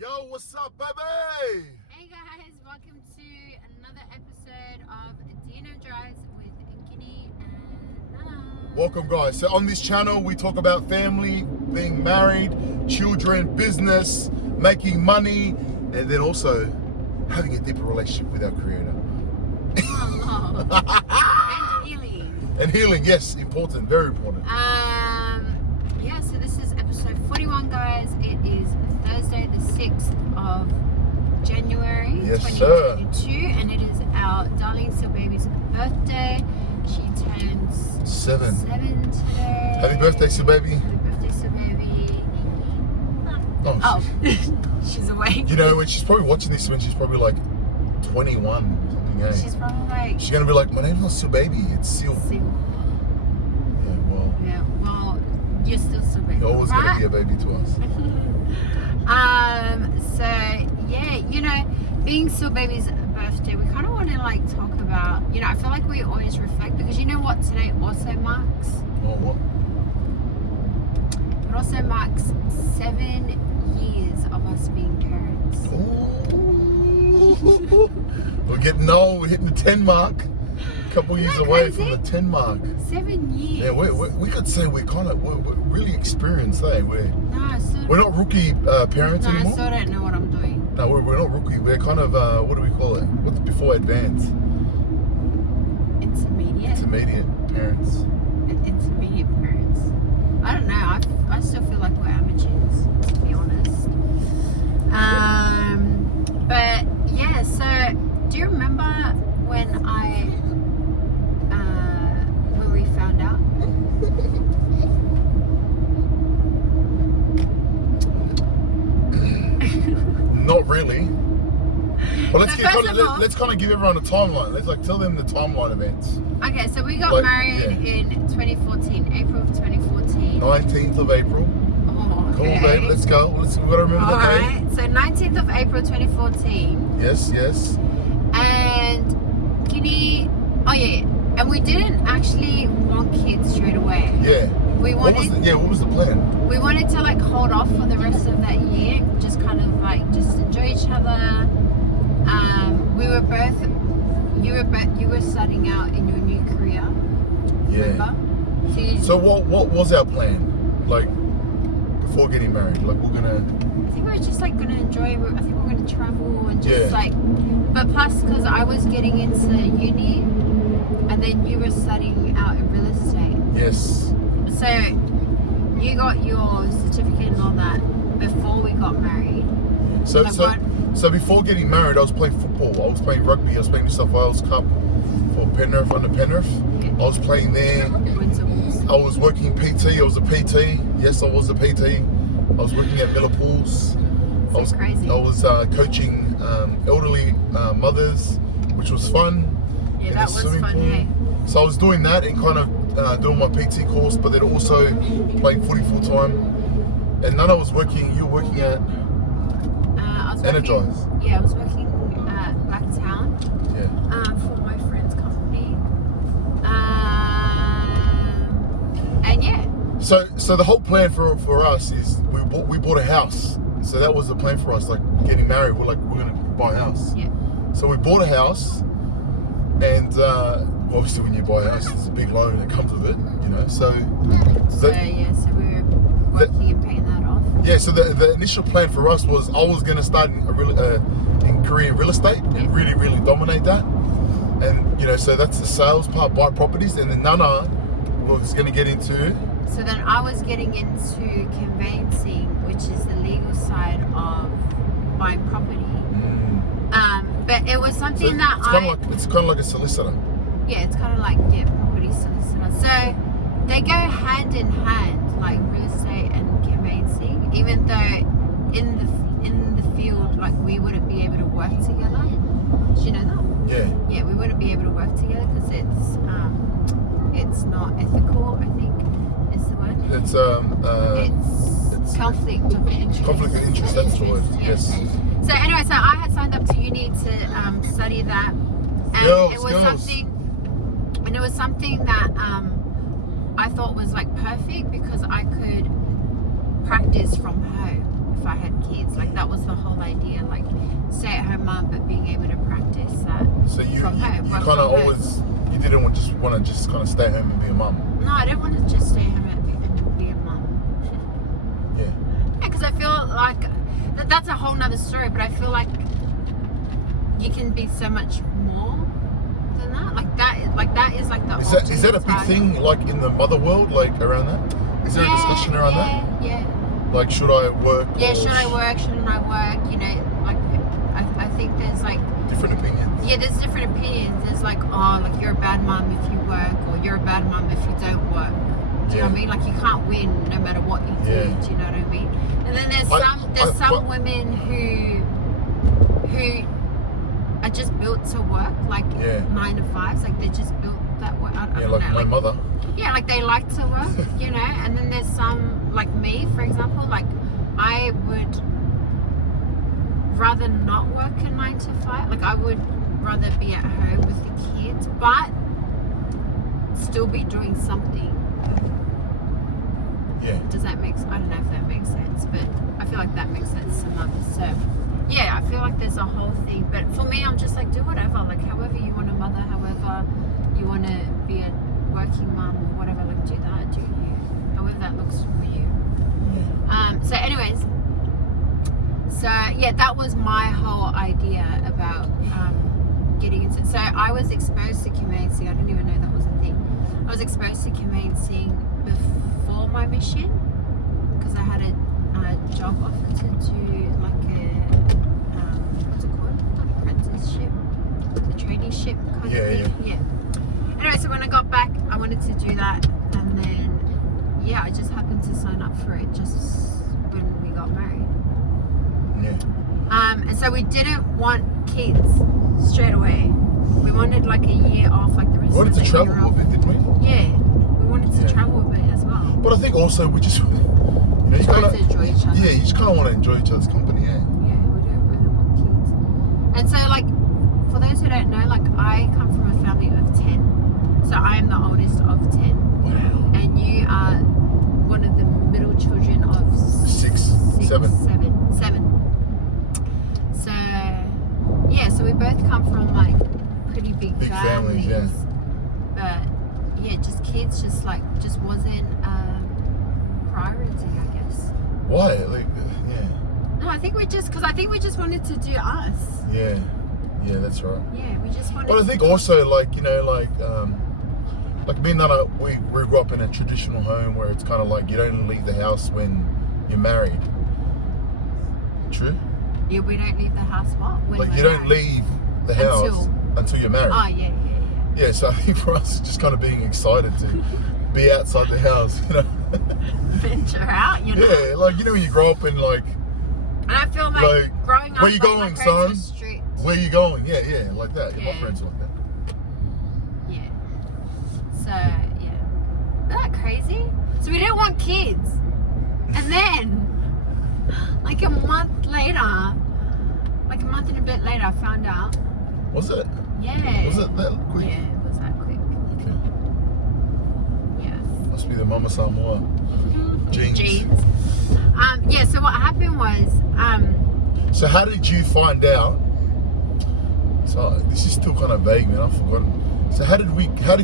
Yo, what's up, baby? Hey guys, welcome to another episode of D&M Drives with Kini and Nana. Welcome, guys. So on this channel, we talk about family, being married, children, business, making money, and then also having a deeper relationship with our Creator. And healing. And healing, yes, important, very important. Yeah, so this is episode 41, guys. It is Thursday, the 6th of January, Yes, 2022, sir. and it is our darling Siubaby's birthday. She turns 7 today. Happy birthday, Siubaby. Happy birthday, Siubaby. Oh, She's awake. You know, when she's probably watching this when she's probably like 21 or something, eh? She's probably like... She's gonna be like, my name's not Siubaby, it's Sil. Yeah, well, you're still Siubaby. You're always right? gonna be a baby to us. So yeah, you know, being Siubaby's birthday, we kind of want to like talk about, you know, I feel like we always reflect, because you know what today also marks? Oh, what? It also marks 7 years of us being parents. Ooh. We're getting old, we're hitting the 10 mark. A couple years away from the 10 mark. 7 years. Yeah, we could say we're really experienced, eh? We're not rookie parents I anymore. still don't know what I'm doing. No, we're not rookie. We're kind of, what do we call it? What's before advanced? Intermediate parents. Intermediate parents. I don't know. I still feel like we're amateurs, to be honest. But yeah. So, do you remember when we found out? Not really. Well, let's So let's kind of give everyone a timeline. Let's like tell them the timeline events. Okay, so we got married in 2014, April of 2014. 19th of April. Oh, Cool, okay. babe. Let's go. We gotta remember the day. Alright, so 19th of April 2014. Yes. And Kini, and we didn't actually want kids straight away. Yeah. We wanted, what was the plan? we wanted to like hold off for the rest of that year, just kind of like just enjoy each other. You were starting out in your new career. Yeah. Remember? So what was our plan? Like before getting married? Like we're gonna. I think we were just like gonna enjoy. I think we were gonna travel and just Yeah. like. But plus, because I was getting into uni, and then you were studying out in real estate. Yes. So you got your certificate and all that before we got married. So before getting married, I was playing football. I was playing rugby. I was playing New South Wales Cup for Penrith under Penrith. Yeah. I was playing there. I was working PT. I was a PT. Yes, I was a PT. I was working at Miller Pools. Crazy. I was coaching elderly mothers, which was fun. Yeah, in that a was swimming fun. pool. Hey. So I was doing that and kind of doing my PT course, but then also playing footy full time. And Nana was working. You were working at I was Energize. working, I was working at Blacktown. Yeah. For my friend's company. And yeah. So the whole plan for us is we bought a house. So that was the plan for us, like getting married. We're gonna buy a house. Yeah. So we bought a house, and obviously when you buy a house, there's a big loan that comes with it, you know. So So we were working and paying that off. yeah. So the initial plan for us was I was gonna start in career in real estate and really dominate that, and you know, so that's the sales part, buy properties, and then Nana was gonna get into. So then I was getting into conveyancing, which is the legal side of buying property. But it was something It's kind of like a solicitor. Yeah, it's kind of like property solicitor. So they go hand in hand, like real estate and conveyancing. Even though in the field, like we wouldn't be able to work together. Did you know that? Yeah. Yeah, we wouldn't be able to work together because it's not ethical, I think is the word. It's conflict of interest. Conflict of interest, that's the word. Yes. So anyway, so I had signed up to uni to study that, and it was something that I thought was like perfect because I could practice from home if I had kids. Like that was the whole idea, like stay-at-home mom, but being able to practice that So you from home. you work kind of from home. always, you didn't want to just kind of stay home and be a mum. No, I don't want to just stay home and be a mom. Yeah. Yeah, because I feel like that's a whole nother story, but I feel like you can be so much more than that. Like that is like the Is that a big thing, like in the mother world, like around that? Is there a discussion around that? Yeah. Like, should I work? Yeah, or should I work? Shouldn't I work? You know, like I think there's like different opinions? yeah, there's different opinions. There's like, oh, like you're a bad mom if you work, or you're a bad mom if you don't work. Do you know what I mean? Like you can't win no matter what you do. Yeah. Do you know what I mean? And then there's some women who are just built to work, like 9 to 5s, like they're just built that way. I don't like know, my mother. Yeah, like they like to work, you know. And then there's some, like me, for example, like I would rather not work a 9 to 5. Like I would rather be at home with the kids, but still be doing something. Yeah. Does that make sense? I don't know if that makes sense, but I feel like that makes sense to mothers. So yeah, I feel like there's a whole thing, but for me, I'm just like, do whatever, like however you want to mother, however you want to be a working mom or whatever, like do that, do you, however that looks for you. So anyways, so yeah, that was my whole idea about getting into, so I was exposed to conveyancing. I didn't even know that was a thing. I was exposed to conveyancing before my mission, because I had a job offer to do like a what's it called, not apprenticeship, a traineeship kind of thing. Yeah. Anyway, so when I got back, I wanted to do that, and then yeah, I just happened to sign up for it just when we got married. Yeah. And so we didn't want kids straight away. We wanted like a year off, like the rest We wanted of the to travel year a off. bit, didn't we? Yeah, we wanted to travel a bit as well. But I think also we just, you know, you Trying kind to enjoy each other. yeah, you just kind of want to enjoy each other's company, yeah. Yeah, we don't really want kids. And so, like, for those who don't know, like, I come from a family of 10. So I am the oldest of 10. Wow. And you are one of the middle children of Seven. So, yeah, so we both come from, like, pretty big families. Yeah. But, yeah, just kids just wasn't a priority, I guess. Why? Like, yeah. No, I think we just wanted to do us. Yeah. Yeah, that's right. Yeah, we just wanted. But I think also, like, you know, like me and Nana, we grew up in a traditional home where it's kind of like you don't leave the house when you're married. True? Yeah, we don't leave the house. What? When Like, we're you don't married. leave the house until you're married. Oh, yeah. Yeah, so I think for us, it's just kind of being excited to be outside the house, you know? Venture out, you know. Yeah, like, you know, when you grow up in, like, And I feel like growing up, where you like, going, my parents son? were strict. Where you going? Yeah, like that. Yeah. My Yeah. friends are like that. Yeah. So, yeah. Isn't that crazy? So we didn't want kids. And then, like a month and a bit later, I found out. Was it? Yeah. Was it that quick? Yeah, it was that quick. Okay. Yeah. Must be the Mama Samoa genes. Yeah, so what happened was, So how did you find out? So this is still kind of vague, man. I've forgotten. So how did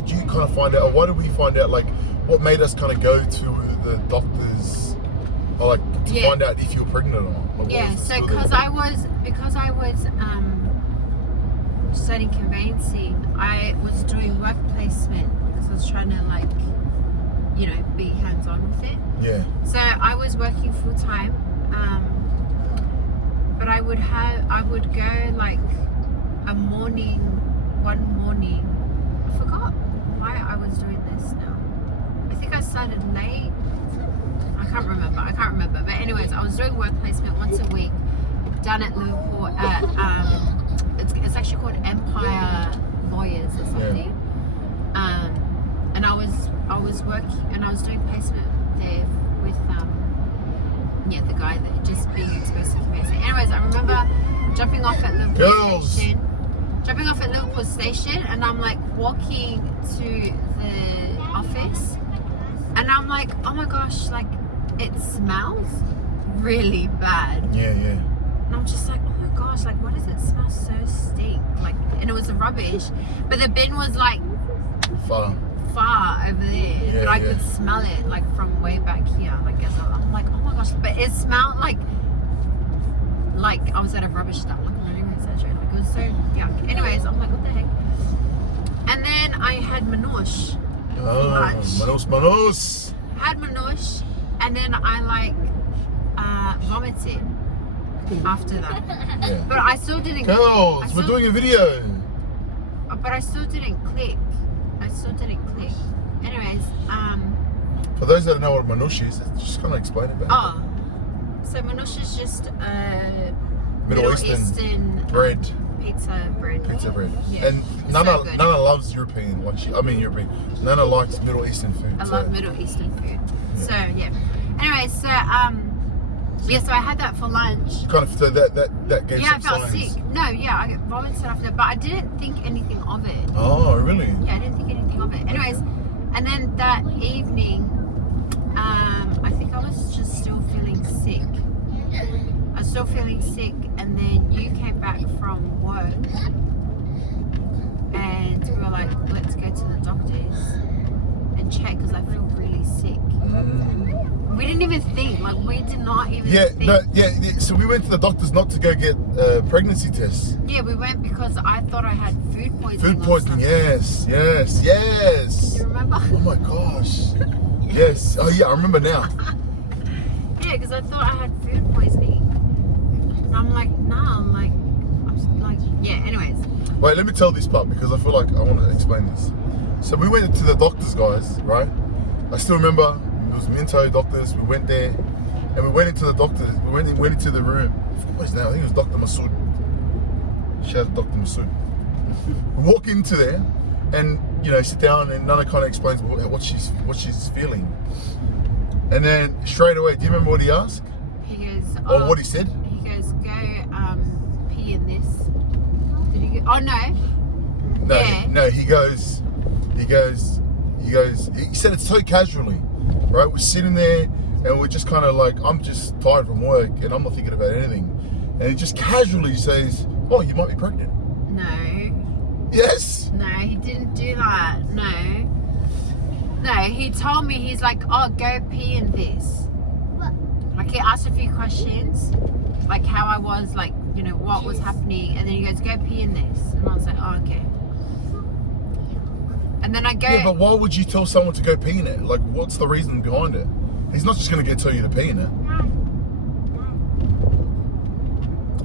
you kind of find out, or why did we find out, like, what made us kind of go to the doctors, or like to find out if you were pregnant or not? Like, yeah, so because I was studying conveyancing, I was doing work placement because I was trying to, like, you know, be hands-on with it. Yeah. So I was working full-time, but I would go like one morning, I forgot why I was doing this now. I think I started late. I can't remember. But anyways, I was doing work placement once a week down at Liverpool at it's actually called Empire Lawyers or something. Yeah. And I was working and I was doing placement there with the guy that just being exposed to conveyancing. Anyways, I remember jumping off at Liverpool Station, and I'm like walking to the office, and I'm like, oh my gosh, like it smells really bad. Yeah. I'm just like, oh my gosh, like what does it smell so stink? Like, and it was the rubbish, but the bin was like Far. over there, but I could smell it like from way back here. Like as I'm like, oh my gosh, but it smelled like I was at a rubbish dump. Like, I'm not even exaggerating. Like it was so yuck. Anyways, I'm like, what the heck? And then I had manouche. Manouche. Had manouche, and then I like vomited after that. Yeah. But I still didn't. Girls, we're doing a video. But I still didn't click. Anyways, For those that don't know what manouche is, just kind of explain it. Oh, so manouche is just Middle Eastern bread. Pizza bread. Yeah. And Nana loves European. European. Nana likes Middle Eastern food. I love Middle Eastern food. Yeah. So yeah. Anyway, so so I had that for lunch. Kind of so that gave some I felt signs. sick. No, I got vomited after that, but I didn't think anything of it. Oh, really? Yeah, I didn't think anything of it. Anyways, and then that evening, I think I was just still feeling sick. I was still feeling sick, and then you came back from work, and we were like, let's go to the doctors and check because I feel really sick. We didn't even think, we did not even think. So we went to the doctors not to go get pregnancy tests. Yeah, we went because I thought I had food poisoning. Food poisoning, yes. Do you remember? Oh my gosh. Yes. Oh yeah, I remember now. Yeah, because I thought I had food poisoning. And I'm like, anyways. Wait, let me tell this part because I feel like I want to explain this. So we went to the doctors, guys, right? I still remember it was Minto doctors. We went there and we went into the doctors. We went into the room. I forgot his name. I think it was Dr. Masood. Shout out to Dr. Masood. We walk into there and, sit down and Nana kind of explains what she's feeling. And then straight away, do you remember what he asked? He goes, or what he said? He goes, go pee in this. Did he go? Oh no. No, he said it so casually, right? We're sitting there and we're just kind of like, I'm just tired from work and I'm not thinking about anything. And he just casually says, oh, you might be pregnant. No. Yes. No, he didn't do that. No, he told me, he's like, oh, go pee in this. Like he asked a few questions, like how I was, like, what was happening. And then he goes, go pee in this. And I was like, oh, okay. And then I go. Yeah, but why would you tell someone to go pee in it? Like, what's the reason behind it? He's not just going to tell you to pee in it.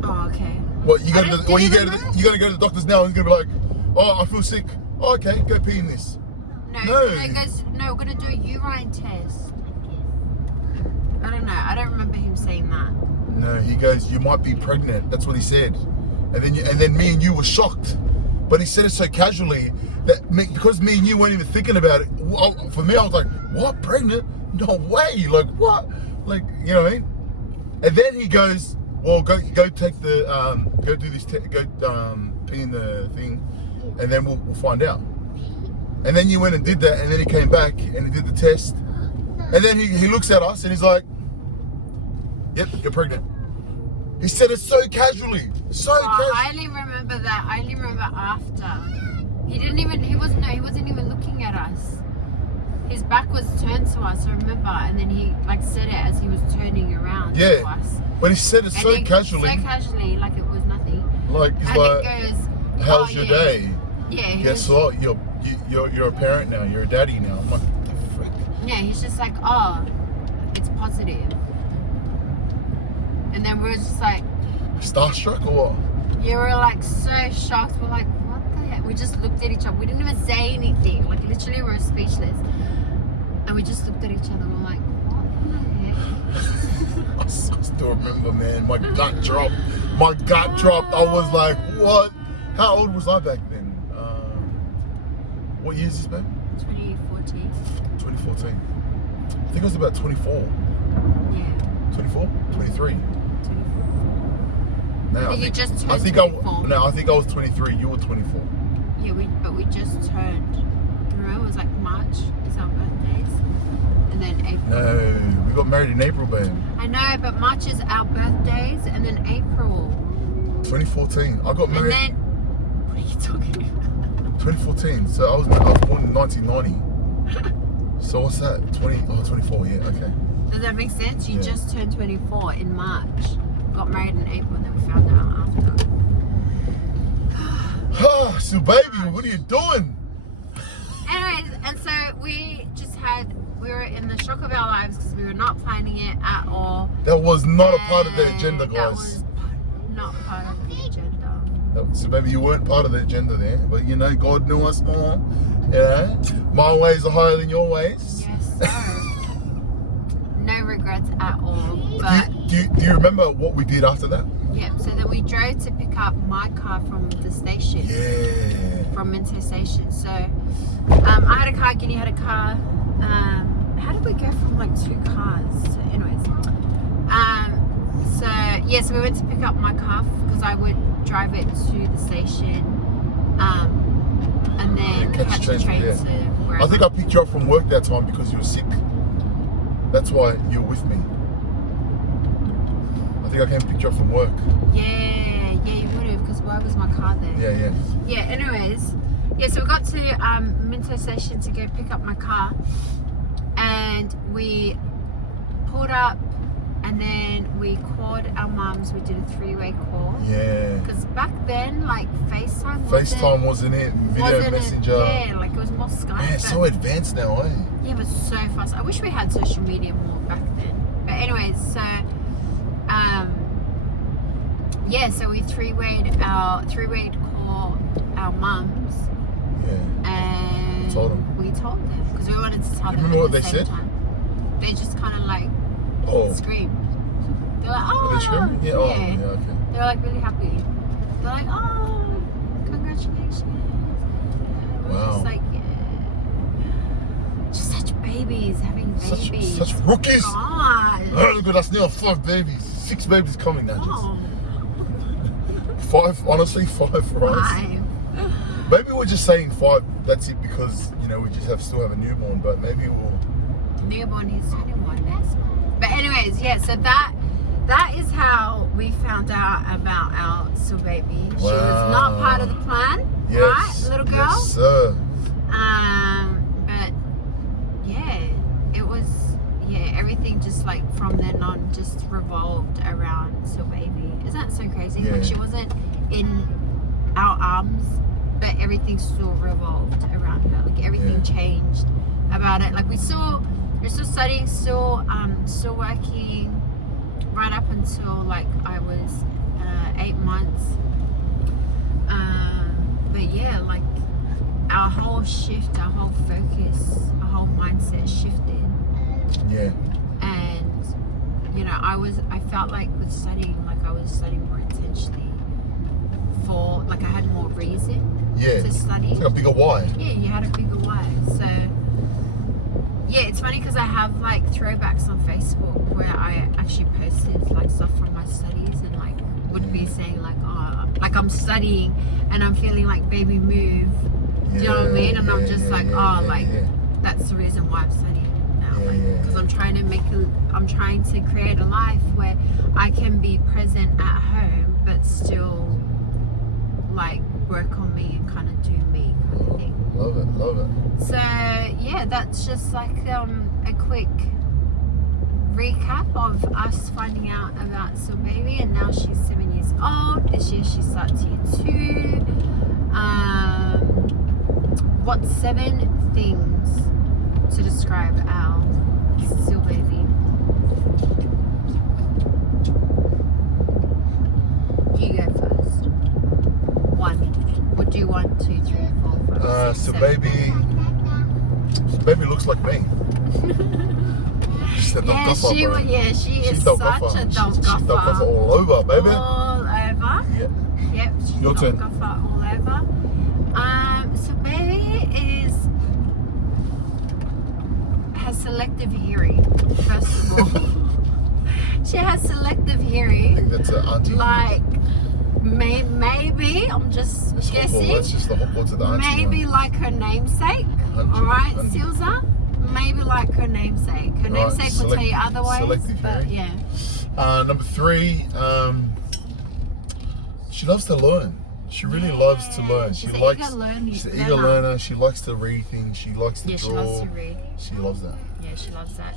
Oh, okay. What, you're going to go to the doctors now and you're going to be like, oh, I feel sick. Oh, okay, go pee in this. No. He goes, no, we're going to do a urine test. I don't know. I don't remember him saying that. No, he goes, you might be pregnant. That's what he said. And then me and you were shocked. But he said it so casually that because me and you weren't even thinking about it. For me, I was like, what, pregnant? No way. Like, what? Like, you know what I mean? And then he goes, well, go take the, go do this, pee in the thing, and then we'll find out. And then you went and did that, and then he came back and he did the test. And then he looks at us and he's like, yep, you're pregnant. He said it so casually. I only remember that. I only remember after. He wasn't even looking at us. His back was turned to us, I remember, and then he said it as he was turning around to us. But he said it so casually. So casually, like it was nothing. Like, he's and like, he goes, how's your day? Yeah. Guess what? You're a parent now. You're a daddy now. I'm like, what the frick? Yeah, he's just like, oh, it's positive. And then we're just like, starstruck or what? Yeah, we're like so shocked. We're like, what the heck? We just looked at each other. We didn't even say anything. Like literally, we were speechless. And we just looked at each other. We're like, what the heck? I still remember, man. My gut dropped. I was like, what? How old was I back then? What year is this, man? 2014. 2014. I think I was about 24. Yeah. 24? 23. 24. Now, you just turned I think 24. I think I was 23. You were 24. Yeah, but we just turned. Remember, it was like March is our birthdays, and then April. No, we got married in April, babe. I know, but March is our birthdays, and then April. 2014. I got And married. then, what are you talking about? 2014. So I was born in 1990. So what's that? 24. Yeah. Okay. Does that make sense? You Yeah. just turned 24 in March. Got married in April, and then we found out after. Siubaby, what are you doing? Anyways, and so we were in the shock of our lives because we were not planning it at all. That was not a part of the And agenda, that guys. was not part of the agenda. So maybe you weren't part of the agenda there, but you know, God knew us more. Yeah, my ways are higher than your ways. Yes, sir. No regrets at all. But Do you remember what we did after that? yeah, so then we drove to pick up my car from the station. Yeah. From Minto Station. So I had a car, Guinea had a car. How did we go from like 2 cars? So anyways, so we went to pick up my car because I would drive it to the station, and then catch the train yeah. to wherever. I think I picked you up from work that time because you were sick. That's why you're with me. I think I came and picked you up from work. Yeah, you would have, because why was my car there? Yeah. Anyways, so we got to Minto Station to go pick up my car, and we pulled up, and then we called our mums. We did a 3-way call. Yeah. Because back then, like FaceTime wasn't it? Video messenger. Like it was more Skype. Yeah, so advanced now, eh? Yeah, it was so fast. I wish we had social media more back then. But anyways, so so we three-wayed call our mums. Yeah. And we told them because we wanted to tell them. Remember what at the they same said? time. They just kind of like screamed. They're like, Were they screaming? Yeah. Oh, yeah. Okay. They were like really happy. They're like, oh, congratulations. We're Wow. just like, yeah. Just such babies, having babies. Such rookies. God. Oh, look at us now, 5 babies. 6 babies coming now. Oh, 5, honestly, 5 for us. 5. Maybe we're just saying 5, that's it, because, you know, we just still have a newborn, but maybe we'll... Newborn is 21 next month. But anyways, so that is how we found out about our Siubaby. She was not part of the plan, right, little girl? Yes, sir. But it was everything just like from then on just revolved around Siubaby. Isn't that so crazy? Yeah. Like she wasn't in our arms, but everything still revolved around her. Like everything changed about it. Like we're still studying, still working, right up until like I was 8 months. But like our whole shift, our whole focus, our whole mindset shifted. Yeah. And I felt like with studying, like I was studying more intentionally for like I had more reason to study. It's like a bigger why. Yeah, you had a bigger why. So it's funny because I have like throwbacks on Facebook where I actually posted like stuff from my studies and like would be saying like, oh, like I'm studying and I'm feeling like baby move. Do you know what I mean? And I'm just that's the reason why I'm studying now, because I'm trying to create a life where I can be present at home but still like work on me and kind of do me kind of thing. Love it. So that's just like a quick recap of us finding out about Siubaby, and now she's 7 years old. This year she starts year 2. What 7 things to describe our Siubaby? You go first. 1. We'll do 1, 2, 3, 4, 5, 6, 7. Siubaby looks like me. She's a dumb guffer, bro. She is She's such dumb guffer. a dumb She's guffer. dumb guffer all over, baby. All over. Yeah. Yep, she's Your turn. dumb guffer all over. Siubaby has selective hearing, first of all. She has selective hearing. I think that's an auntie. Like, maybe, I'm just guessing. That's just the hot water the auntie. Maybe like her namesake. Alright, Silza? Maybe like her namesake. Her namesake will tell you otherwise. But hearing. Number 3, She loves to learn. She really loves to learn. She's She's an eager learner. She's an eager learner. She likes to read things. She likes to Yeah, draw. she loves to read. She loves that. Yeah, she loves that.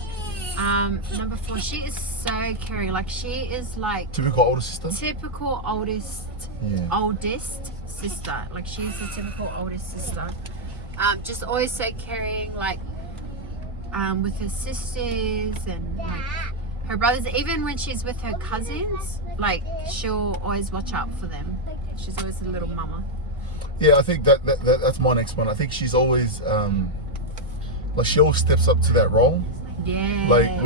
Number 4, she is so caring. Like, she is like Typical older sister. typical oldest sister. Like, she's the typical oldest sister. Just always so caring, like with her sisters and like her brothers. Even when she's with her cousins, like, she'll always watch out for them. She's always a little mama. Yeah, I think that's my next one. I think she's always like, she always steps up to that role. Yeah.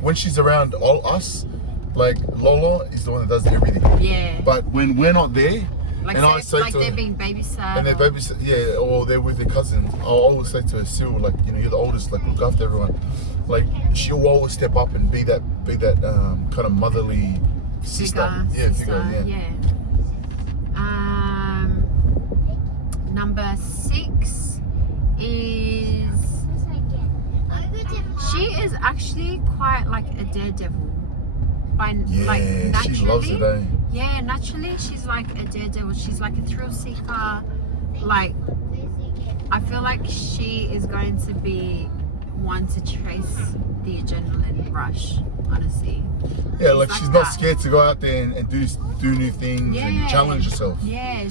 When she's around all us, like, Lola is the one that does everything. Yeah. But when we're not there, Like, and I say like to they're her, being babysat. and they're babysit, yeah, or they're with their cousins, I'll always say to her, Sil, like, you know, you're the oldest, like, look after everyone. Like, she'll always step up and be that kind of motherly sister. Figure, yeah. Number 6 is, she is actually quite like a daredevil. Like, naturally. She loves it, eh? Yeah, naturally she's like a daredevil. She's like a thrill seeker. Like, I feel like she is going to be one to trace the adrenaline rush, honestly. Yeah, like, she's not that. scared to go out there and do new things and challenge herself. Yeah,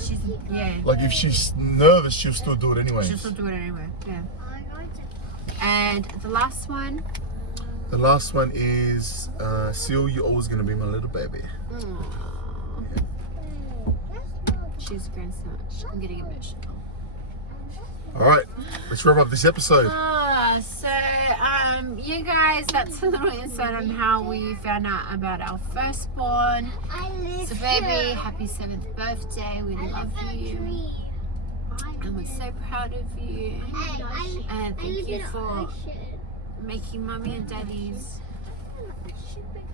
Like, if she's nervous, she'll still do it anyway. she'll still do it anyway. Yeah. And the last one. The last one is, Sil, you're always going to be my little baby. She's grown so much. I'm getting emotional. All right, let's wrap up this episode. You guys, that's a little insight on how we found out about our firstborn. Siubaby, happy 7th birthday. We love you. And we're so proud of you. And thank you for making Mummy and Daddy's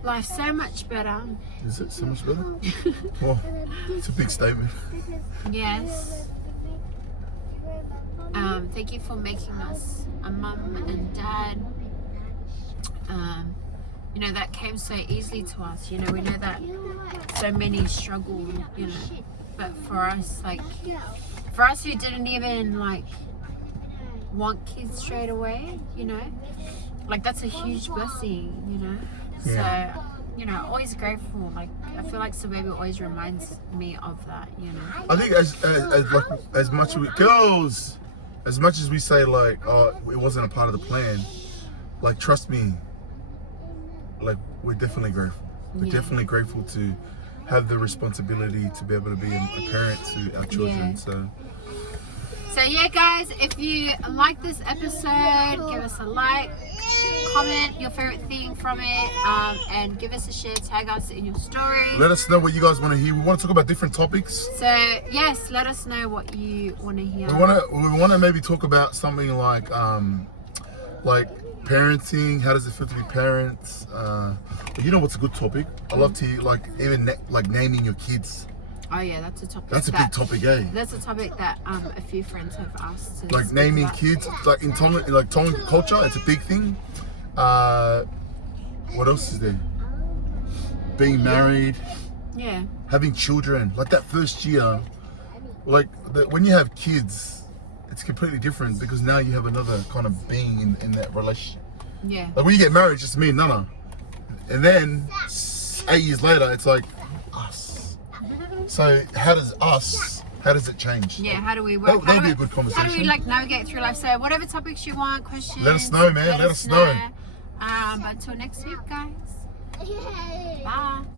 life so much better. Is it so much better? Well, it's a big statement. Yes. Thank you for making us a mum and dad. You know, that came so easily to us. You know, we know that so many struggle, you know, but for us, like, for us who didn't even like want kids straight away, you know, like, that's a huge blessing, you know. Yeah. So, you know, always grateful. Like, I feel like Siubaby always reminds me of that, you know. I think as much as we say, like, oh, it wasn't a part of the plan, like, trust me, like, we're definitely grateful. We're definitely grateful to have the responsibility to be able to be a parent to our children. So yeah, guys, if you like this episode, give us a like, comment your favorite thing from it, and give us a share. Tag us in your story. Let us know what you guys want to hear. We want to talk about different topics. So yes, let us know what you want to hear. We want to maybe talk about something like parenting. How does it feel to be parents? You know what's a good topic? I love to, like, even like naming your kids. Oh yeah, that's a topic. That's a big topic, eh? That's a topic that a few friends have asked to like speak naming about. kids, like in Tongan culture, it's a big thing. What else is there? Being married, Yeah. having children, like that first year, like when you have kids, it's completely different because now you have another kind of being in that relationship. Yeah. Like when you get married, it's just me and Nana, and then 8 years later, it's like us. So how does it change? Yeah, how do we work? That'll be a good conversation. How do we, like, navigate through life? So whatever topics you want, questions, Let us know, man. Let us know. But until next week, guys. Bye.